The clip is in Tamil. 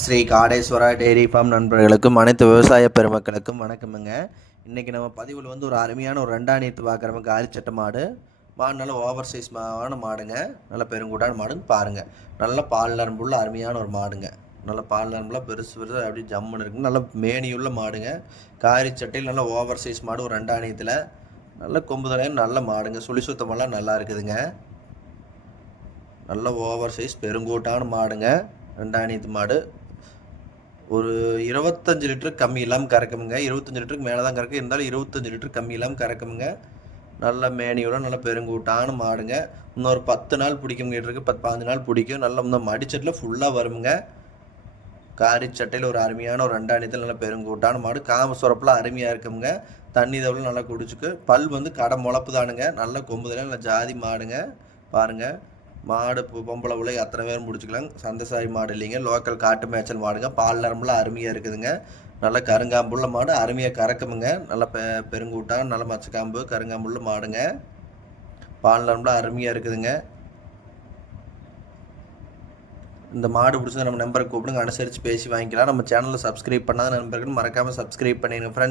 ஸ்ரீ காடேஸ்வரா டெய்ரி ஃபார்ம் நண்பர்களுக்கும் அனைத்து விவசாய பெருமக்களுக்கும் வணக்கமுங்க. இன்றைக்கி நம்ம பதிவில் வந்து ஒரு அருமையான ஒரு ரெண்டாணியத்து பார்க்குறவங்க காரிச்சட்டை மாடு. மாடு நல்ல ஓவர் சைஸ் மாவான மாடுங்க. நல்ல பெருங்கூட்டான மாடுன்னு பாருங்கள் நல்ல பால் நரம்புள்ள அருமையான ஒரு மாடுங்க. நல்ல பால் நரம்புலாம் பெருசு பெருசு அப்படி ஜம்முன்னு இருக்குங்க நல்ல மேனியுள்ள மாடுங்க. காரிச்சட்டையில் நல்ல ஓவர் சைஸ் மாடு ஒரு ரெண்டாணியத்தில் நல்ல கொம்பு தலையும் நல்ல மாடுங்க. சுழி சுத்தமெல்லாம் நல்லா இருக்குதுங்க. நல்ல ஓவர் சைஸ் பெருங்கூட்டான மாடுங்க. ரெண்டாணியத்து மாடு. ஒரு இருபத்தஞ்சு லிட்டர் கம்மி இல்லாமல் கறக்குமுங்க. இருபத்தஞ்சு லிட்டருக்கு மேலே தான் கறக்கு. இருந்தாலும் இருபத்தஞ்சு லிட்டர் கம்மி இல்லாமல் கறக்குமுங்க. நல்ல மேனியோட நல்ல பெருங்கூட்டான மாடுங்க. இன்னொரு பத்து நாள் பிடிக்கும் இருக்கு பத்து பாஞ்சு நாள் பிடிக்கும். நல்ல இந்த மடிச்சட்டில் ஃபுல்லாக வருமுங்க. காரி சட்டையில் ஒரு அருமையான ஒரு ரெண்டாணியத்தில் நல்ல பெருங்கூட்டான மாடு. காம சுரப்பில் அருமையாக இருக்குங்க தண்ணி தவிர நல்லா குடிச்சுக்கு. பல் வந்து கடை முளப்பு தானுங்க நல்ல கொம்புதல நல்ல ஜாதி மாடுங்க. பாருங்கள் மாடு பொம்பளை பிள்ளை அத்தனை பேரும் பிடிச்சிக்கலாம். சந்தசாரி மாடு இல்லைங்க. லோக்கல் காட்டு மேய்ச்சல் மாடுங்க. பால் நரம்புல அருமையாக இருக்குதுங்க. நல்ல கருங்காம்புள்ள மாடு. அருமையாக கறக்குமுங்க. நல்ல பெ பெருங்கூட்டம் நல்ல மச்சக்காம்பு கருங்காம்புள்ள மாடுங்க. பால் நரம்புல அருமையாக இருக்குதுங்க. இந்த மாடு பிடிச்சது நம்ம நம்பருக்கு கூப்பிடுங்க. அனுசரித்து பேசி வாங்கிக்கலாம். நம்ம சேனலில் சப்ஸ்கிரைப் பண்ணாத நண்பர்கள் மறக்காமல் சப்ஸ்கிரைப் பண்ணிடுங்க. ஃப்ரெண்ட்ஸ்